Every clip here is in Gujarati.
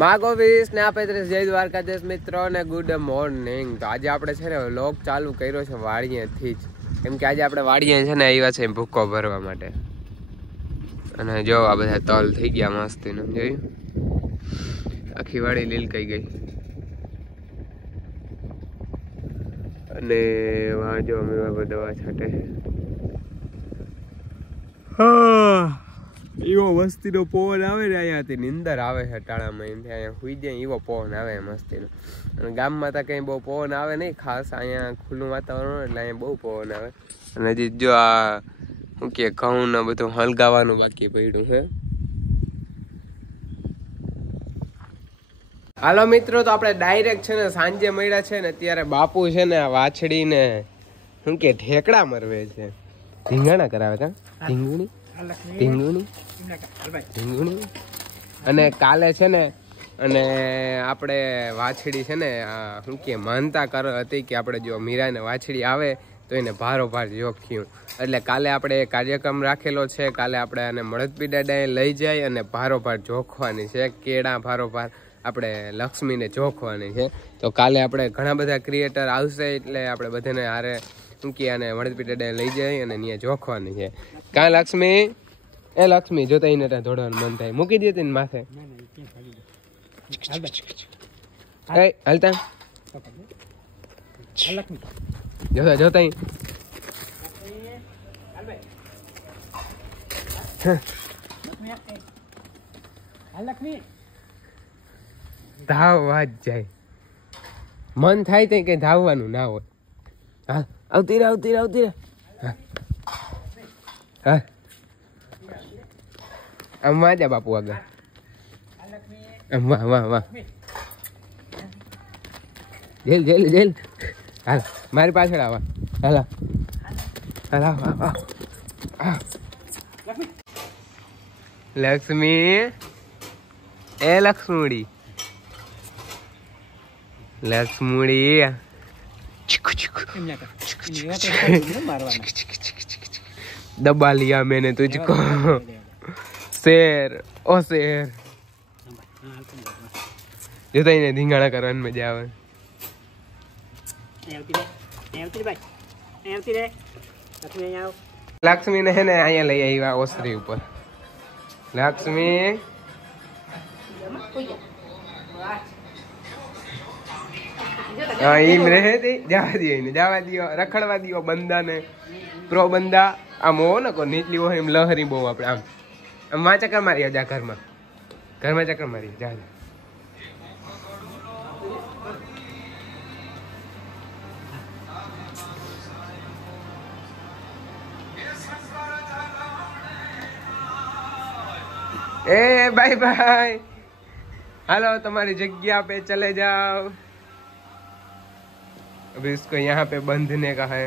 માગો વીસ ને આપે જય દ્વારકાધીશ મિત્રો ને ગુડ મોર્નિંગ. તો આજે આપણે છે ને વ્લોગ ચાલુ કર્યો છે વાડીએથી જ, કેમ કે આજે આપણે વાડીએ છે ને આવ્યા છે ભૂકો ભરવા માટે. અને જો આ બધા તલ થઈ ગયા મસ્તીનું, જોયું આખી વાડી લીલકાઈ ગઈ. અને વાં જો અમે દવા છાંટે છે. એવો મસ્તીનો પવન આવે ને, અહીંયાથી નીંદર આવે છે ટાણામાં, એમથી અહીંયા સુઈ જાય એવો પવન આવે મસ્તીનો. અને ગામમાં તો કંઈ બહુ પવન આવે નહીં ખાસ, અહીંયા ખુલ્લું વાતાવરણ એટલે અહીંયા બહુ પવન આવે. અને હજી જો આ શું કે ઘઉં ને બધું હલગાવાનું બાકી પડ્યું છે. હાલો મિત્રો, તો આપણે ડાયરેક્ટ છે ને સાંજે મળ્યા છે ને, અત્યારે બાપુ છે ને વાછડીને શું કે ઠેકડા મરવે છે, ધીંગાણા કરાવે કા ધીંગુણી. અને કાલે છે ને, અને આપણે વાછડી છે ને શું કે માનતા કર હતી કે આપણે જો મીરાને વાછડી આવે તો એને ભારોભાર જોખ્યું. એટલે કાલે આપણે કાર્યક્રમ રાખેલો છે. કાલે આપણે આને મળદપી દાદાએ લઈ જાય અને ભારોભાર જોખવાની છે, કેળા ભારોભાર આપણે લક્ષ્મીને જોખવાની છે. તો કાલે આપણે ઘણા બધા ક્રિએટર આવશે, એટલે આપણે બધાને હારે મૂકી અને મળદપી દાદાએ લઈ જાય અને ત્યાં જોખવાની છે. કાં લક્ષ્મી? એ લક્ષ્મી જોતા એને ત્યાં દોડવાનું મન થાય, મૂકી દેતી ને માથે. હાલતા જોતા જોતા ધાવવા જ જાય, મન થાય તો કઈ ધાવવાનું ના હોય. હા આવતી રે આવતી રે આવતી રે. હા આમ વાં જા બાપુ આગળ, આમ વાહ વાહ વાહ, જેલ જેલ જેલ. હાલ મારી પાછળ આવા, હાલા હાલા વાહ વાહ. લક્ષ્મી એ લક્ષ્મુડી લક્ષ્મુડી दबा लिया मैंने तुझको शेर ओ शेर. જોતા એને ધીંગાણા કરવાની મજા આવે. લક્ષ્મી ને હે ને અહીંયા લઈ આવ્યા ઓસરી ઉપર. લક્ષ્મી એમ રહે તે જવા દો, એને જવા દો, રખડવા દો બંદાને. પ્રો બંદા આમ હો ને કો નીચલી હોય એમ લહરી બહુ આપણે આમ આમ માં ચક્કર મારી જા, ઘરમાં ઘરમાં ચક્કર મારી જા. ए बाय बाय, हेलो तुम्हारी जगह पे चले जाओ. अभी इसको यहाँ पे बंधने का है.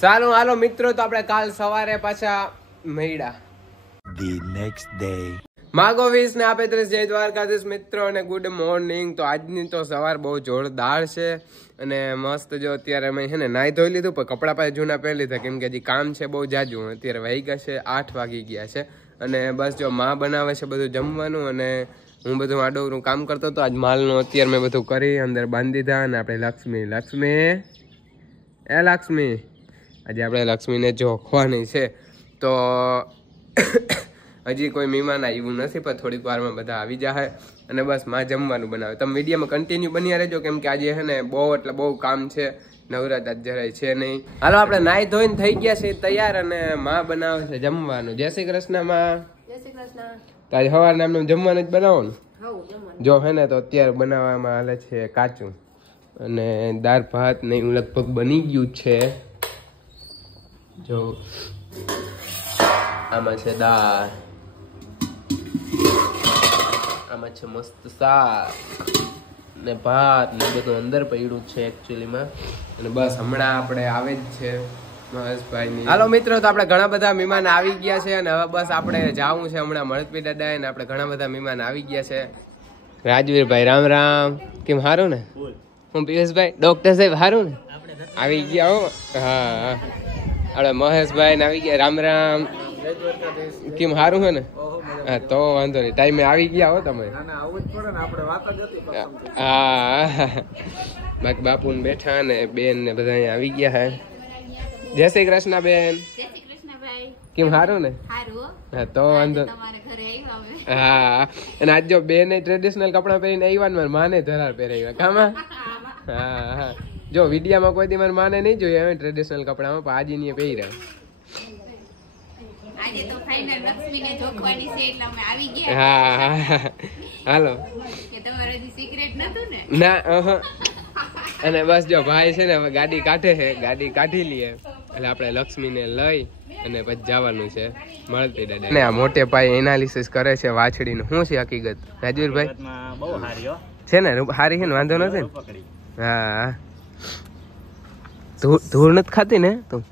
ચાલો હાલો મિત્રો, તો આપણે કાલ સવારે પાછા મળ્યા. The next day. માગો વીસ ને આપે જય દ્વારકાધીશ મિત્રો અને ગુડ મોર્નિંગ. તો આજની તો સવાર બહુ જોરદાર છે અને મસ્ત. જો અત્યારે અમે છે ને નાહી ધોઈ લીધું, પણ કપડાં પાસે જૂના પહેરી લીધા, કેમ કે હજી કામ છે બહુ જાજુ. અત્યારે વાગી છે 8 વાગી ગયા છે. અને બસ જો માં બનાવે છે બધું જમવાનું, અને હું બધું આડોરું કામ કરતો હતો. આજ માલનું અત્યારે મેં બધું કરી અંદર બાંધી દીધા. અને આપણે લક્ષ્મી લક્ષ્મી એ લક્ષ્મી, આજે આપણે લક્ષ્મીને જોખવાની છે. તો હજી કોઈ મહેમાન આવ્યું નથી, પણ થોડીક વારમાં બધા આવી જાય. અને બસ માં જમવાનું બનાવે. તમે વિડીયોમાં કન્ટિન્યુ બન્યા રહેજો, કેમ કે આજે છે ને બહુ એટલે બહુ કામ છે. નવરાત આજ જરાય છે નહીં. હાલો આપણે નાહી ધોઈને થઈ ગયા છે તૈયાર, અને માં બનાવે છે જમવાનું. જય શ્રી કૃષ્ણ માં. જય શ્રી કૃષ્ણ. તો આજે સવાર નામનું જમવાનું જ બનાવવાનું. જો હે ને તો અત્યારે બનાવવામાં હાલે છે કાચું, અને દાળ ભાત ને એવું લગભગ બની ગયું છે. જો આમાં છે દાળ, આમાં છે મસ્ત શાક ને ભાત ને બધું અંદર પડ્યું છે એકચ્યુઅલીમાં. અને બસ હમણાં આપણે આવે જ છે મહેશભાઈ. હાલો મિત્રો, તો આપણે ઘણા બધા મહેમાન આવી ગયા છે, અને હવે બસ આપણે જવું છે હમણાં મળદપી દાદા. ને આપણે ઘણા બધા મહેમાન આવી ગયા છે. રાજવીરભાઈ રામ રામ, કેમ હારું ને? હું પિયુષભાઈ ડોક્ટર સાહેબ હારું ને? આવી ગયા હો. હા આપણે મહેશભાઈ ને આવી ગયા, રામ રામ. કેમ સારું છે ને? હા તો વાંધો નહીં, ટાઈમે આવી ગયા હો તમે. હા બાકી બાપુ ને બેઠા ને બેન ને બધા અહીંયા આવી ગયા હે. જય શ્રી કૃષ્ણ બેન. કેમ સારું ને? હા તો વાંધો. હા અને આજ જો બેન ટ્રેડિશનલ કપડા પહેરીને આવ્યા ને મારા માને ધરાર પહેરાવ્યા કામાં. હા હા જો વિડીયામાં કોઈ દી મારા માને નહીં જોયું હવે ટ્રેડિશનલ કપડામાં, પણ આજે નહીં પહેર્યા. આજે તો ફાઇનલ લક્ષ્મીને જોખવાની છે એટલે અમે આવી ગયા. હા હાલો. કે તમારે હજી સિક્રેટ નતું ને? ના અને બસ જો ભાઈ છે ને હવે ગાડી કાઢે છે, ગાડી કાઢી લઈએ એટલે આપણે લક્ષ્મીને લઈ અને પછી જવાનું છે મળતી દાદા. ને આ મોટે ભાઈ એનાલિસિસ કરે છે વાછડીનું. શું છે હકીકત રાજવીરભાઈ? બહુ હારી હો છે ને, હારી છે ને, વાંધો નથી ને? હા ધૂળ નથી ખાતી ને તું?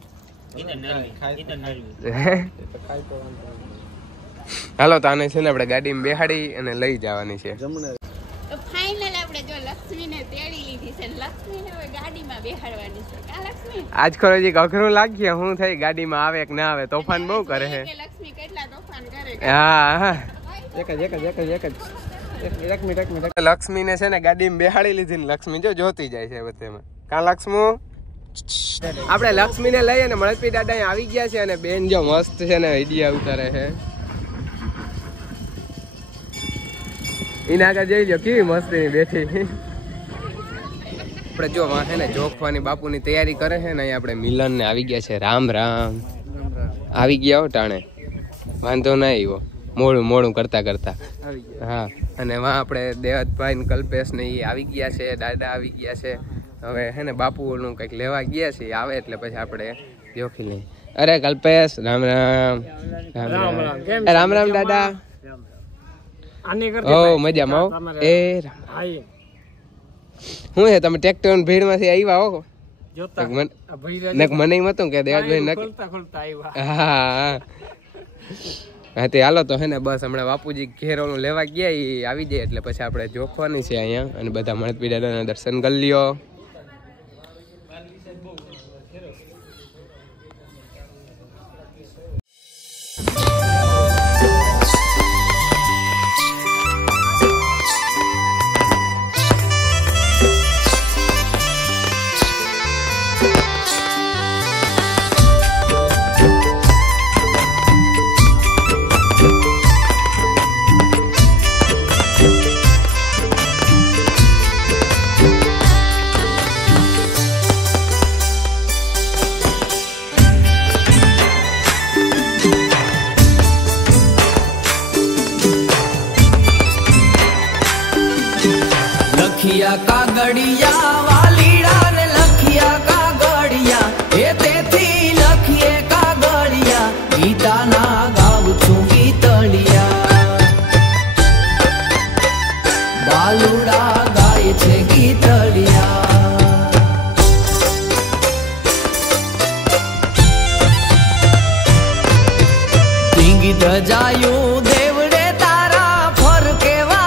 હાલો તો આને છે ને આપણે ગાડીમાં બેહાડી અને લઈ જવાની છે. તો ફાઇનલ આપણે જો લક્ષ્મીને તેડી લીધી છે, લક્ષ્મીને હવે ગાડીમાં બેહાડવાની છે. કા લક્ષ્મી? આજ ખરો જ અઘરું લાગ્યું. શું થઈ ગાડીમાં આવે કે ના આવે? તોફાન બહુ કરે છે. કે લક્ષ્મી કેટલા તોફાન કરે. હા લક્ષ્મીને છે ને ગાડીમાં બેહાડી લીધી ને લક્ષ્મી જો જોતી જાય છે બધામાં. કા લક્ષ્મુ? આપણે લક્ષ્મીને લઈ અને મળતપી દાદા અહીં આવી ગયા છે અને બેન જો મસ્ત છે ને વિડીયો ઉતારે છે. એના આગળ જોઈ લો કેવી મસ્તી બેઠી. આપણે જો વાંહે ને જોખવાની બાપુની તૈયારી કરે છે ને અહીં આપણે મિલન ને આવી ગયા છે. રામ રામ આવી ગયા હો ટાણે, વાંધો ના આવ્યો મોડું કરતા કરતા. હા અને વાં આપણે દેવતભાઈ ને કલ્પેશ ને એ આવી ગયા છે, દાદા આવી ગયા છે. હવે હે ને બાપુનું કંઈક લેવા ગયા છે, આવે એટલે પછી આપણે જોખી લઈએ. અરે કલ્પેશ રામ રામ. રામ રામ દાદા. ઓ મજામાં? એ શું છે તમે ટ્રેક્ટર ભીડ માંથી આવ્યા હો? મને એમ હતું કે દેવતભાઈ હા તે હાલો તો હે ને બસ હમણાં બાપુજી ઘેરોનું લેવા ગયા એ આવી જાય એટલે પછી આપણે જોખવાની છે અહીંયા અને બધા મળતપી દાદાના દર્શન કરી લ્યો. કાગડિયા વાલીડા ને લખિયા કાગડિયા એ તેથી લખીએ કાગડિયા ગીતાના ગાઉં છું ગીતડિયા બાલુડા ગાય છે ગીતડિયા ટીંગી ધજાયું દેવડે તારા ફર કેવા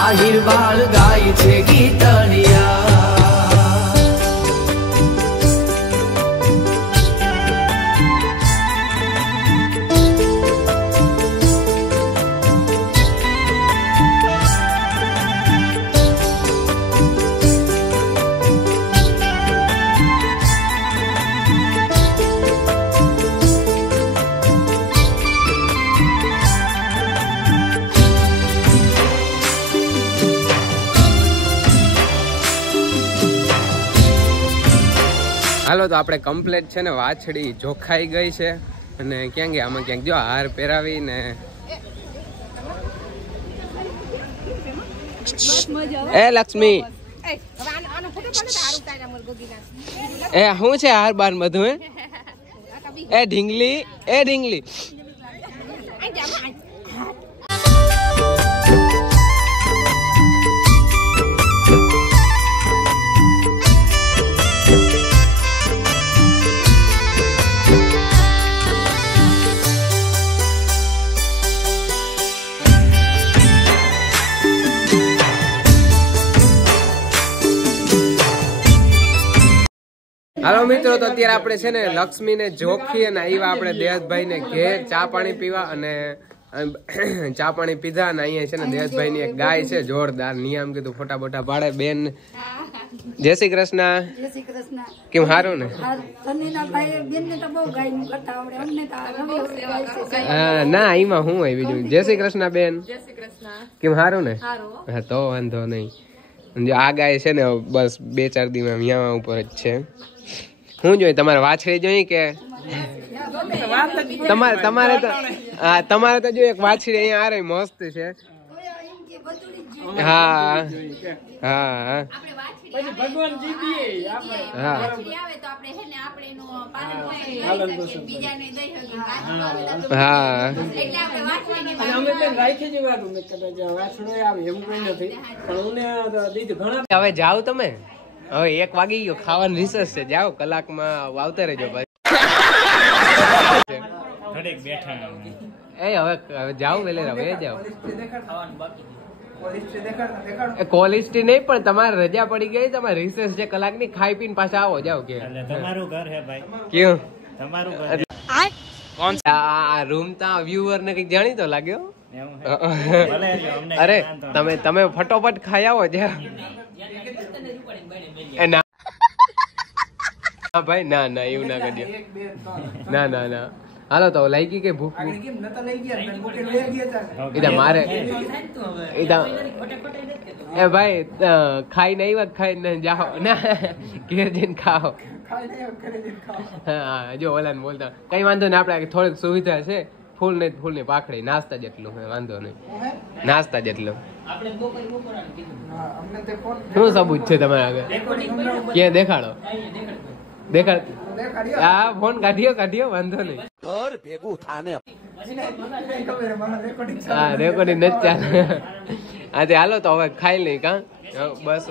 આહિરવાળ ગાય છે ગીતડિયા. હાલો તો આપણે કમ્પ્લીટ છે ને વાછડી જોખાઈ ગઈ છે અને ક્યાં ગયા આમાં ક્યાંક જો હાર પહેરાવી ને એ લક્ષ્મી એ શું છે હાર બાર બધું? એ ઢીંગલી એ ઢીંગલી હાલો મિત્રો, તો અત્યારે આપણે છે ને લક્ષ્મીને જોખી અને આવ્યા આપણે દેહતભાઈ ને ઘેર ચા પાણી પીવા. અને ચા પાણી પીધા અને અહીંયા છે ને દેહતભાઈ ની એક ગાય છે જોરદાર. નિયમ કીધું ફોટા બોટા પાડે. બેન જય શ્રી કૃષ્ણ. જય શ્રી કૃષ્ણ. કેમ હારું ને? ના એમાં હું આવી બીજું. જય શ્રી કૃષ્ણ બેન. કેમ હારું ને? હા તો વાંધો નહીં. આ ગાય છે ને બસ 2-4 દિવસ અહીંયા ઉપર જ છે. શું જોઈએ તમારે? વાછડી જોઈ કે તમારે તો જો એક વાછડી અહીંયા આ રહી મસ્ત છે. હા હા હવે જાઓ તમે. હવે 1 વાગી ગયો, ખાવાનું રિસર્ચ છે. જાઓ કલાકમાં આવતા રહેજો ભાઈ. એ હવે જાઓ વેલેરા હવે જાઓ. કોલિસ્ટી નહીં પણ તમારે રજા પડી ગઈ, તમારે રિસર્ચ છે કલાકની. ખાઈ પીને પાછા આવો. જાઓ કે તમારું ઘર હે ભાઈ. ક્યું તમારું ઘર? કોણ આ રૂમ તા વ્યુઅર ને કઈક જાણીતો લાગ્યો. અરે તમે ફટોફટ ખાઈ આવો. જા ના ભાઈ ના ના એવું ના કરજો. ના ના ના હાલો તો લાગી કે ભૂખ મારે એ ભાઈ ખાઈ નહીં વાત ખાઈ ને જાઓ ના ઘેર જઈને ખાઓ. હા જો ઓલા ને બોલતા કઈ વાંધો નહીં. આપણે થોડીક સુવિધા છે. ફૂલની પાખડી નાસ્તા જેટલું વાંધો નહીં. નાસ્તા જેટલું શું સબૂત છે તમારા આગળ? ક્યાં દેખાડો? હા ફોન કાઢ્યો વાંધો નહીં. હા રેકોર્ડિંગ નથી ચાલે. હા તે હાલો તો હવે ખાઈ લઈ કા બસ.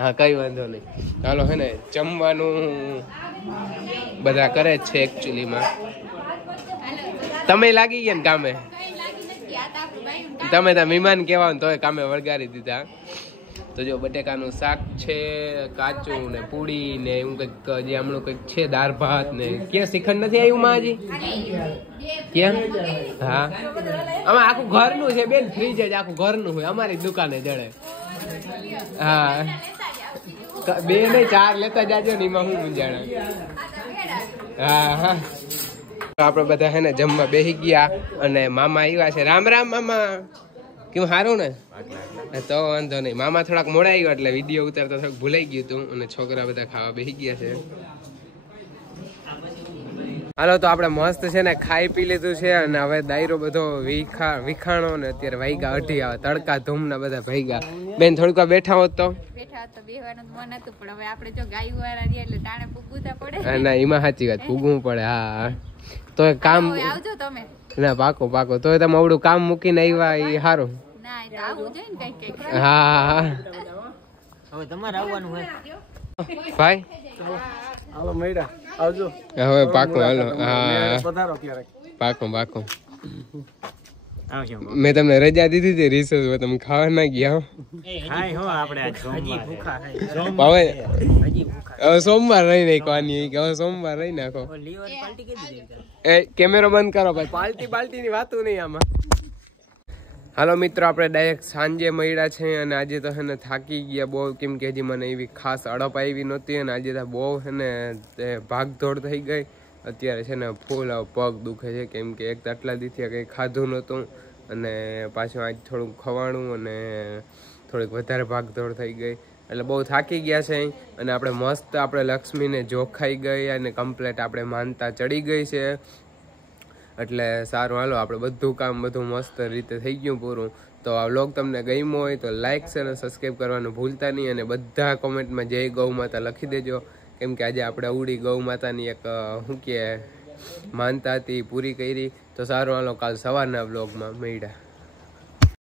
હા કઈ વાંધો નહીં. ચાલો હે ને જમવાનું બધા કરે જ છે એકચ્યુઅલીમાં. તમે લાગી ગયા ને કામે? તમે તો મહેમાન કહેવા ને તોય કામે વળગાડી દીધા. તો જો બટેકાનું શાક છે, કાચું ને પૂડી ને એવું કંઈક જે હમણાં કંઈક છે, દાળ ભાત ને. ક્યાં શ્રીખંડ નથી આવ્યું માં હજી? ક્યાં? હા આમાં આખું ઘરનું છે બેન. ફ્રીજ જ આખું ઘરનું હોય. અમારી દુકાને જડે. હા 2 નહીં 4 લેતા જાજો ને એમાં હું મૂંઝાણા. હા હા આપડે બધા હે ને જમવા બેસી ગયા અને મામા આવ્યા છે. રામ રામ મામા. કેવું સારું ને? તો વાંધો નહીં. મામા થોડાક મોડા આવ્યા એટલે વિડીયો ઉતારતા થોડુંક ભૂલાઈ ગયું હતું. અને છોકરા બધા ખાવા બેસી ગયા છે. હાલો તો આપણે મસ્ત છે ને ખાઈ પી લીધું છે. અને હવે દાયરો બધો વિખાણો ને અત્યારે વાગ્યા 2:30 આવે. તડકા ધૂમ ના બધા ભાગ્યા. બેન થોડીક વાર બેઠા હોત તો બેહવાનું મન હતું પણ હવે આપણે જો ગાયું વાળા રહ્યા એટલે તાણે પૂગવું પડે. ના એમાં સાચી વાત પૂગવું પડે. હા તો કામ આવજો તમે. ના પાકો તો તમે આવડું કામ મૂકીને આવ્યા એ સારું. હા હવે તમારે આવવાનું હોય ભાઈ. હાલો મેડા આવજો હવે પાકો. હાલો હા પધારો ક્યારેક. પાકો આવજો. મેં તમને રજા દીધી હતી રિસર્ચ તમે ખાવા ના ગયા. હાય હો આપણે આજ હજી ભૂખા હવે સોમવાર રહી નાખવાની. હવે સોમવાર રહી નાખો. લીવર પાર્ટી કરી દીધી. એ કેમેરો બંધ કરો ભાઈ. પાલટી ની વાતું નહીં આમાં. હાલો મિત્રો આપણે ડાયરેક્ટ સાંજે મળ્યા છે. અને આજે તો હે ને થાકી ગયા બહુ. કેમ કે હજી મને એવી ખાસ અડપ આવી નહોતી. અને આજે તો બહુ છે ને ભાગદોડ થઈ ગઈ. અત્યારે છે ને ફૂલ પગ દુખે છે. કેમ કે એક તો આટલા દીથી કંઈ ખાધું નહોતું. અને પાછું આજ થોડુંક ખવાણું અને થોડીક વધારે ભાગદોડ થઈ ગઈ. એટલે બહુ થાકી ગયા છે. અને આપણે મસ્ત આપણે લક્ષ્મીને જોખાઈ ગઈ અને કમ્પ્લેટ આપણે માનતા ચડી ગઈ છે. એટલે સારું હાલો આપણે બધું કામ મસ્ત રીતે થઈ ગયું પૂરું. તો આ વ્લોગ તમને ગમ્યો હોય તો લાઇક છે અને સબસ્ક્રાઈબ કરવાનું ભૂલતા નહીં. અને બધા કોમેન્ટમાં જય ગૌ માતા લખી દેજો. કેમ કે આજે આપણે અવળી ગૌ માતાની એક શું કહે માનતા હતી એ પૂરી કરી. તો સારું, હાલો કાલ સવારના બ્લોગમાં મળ્યા.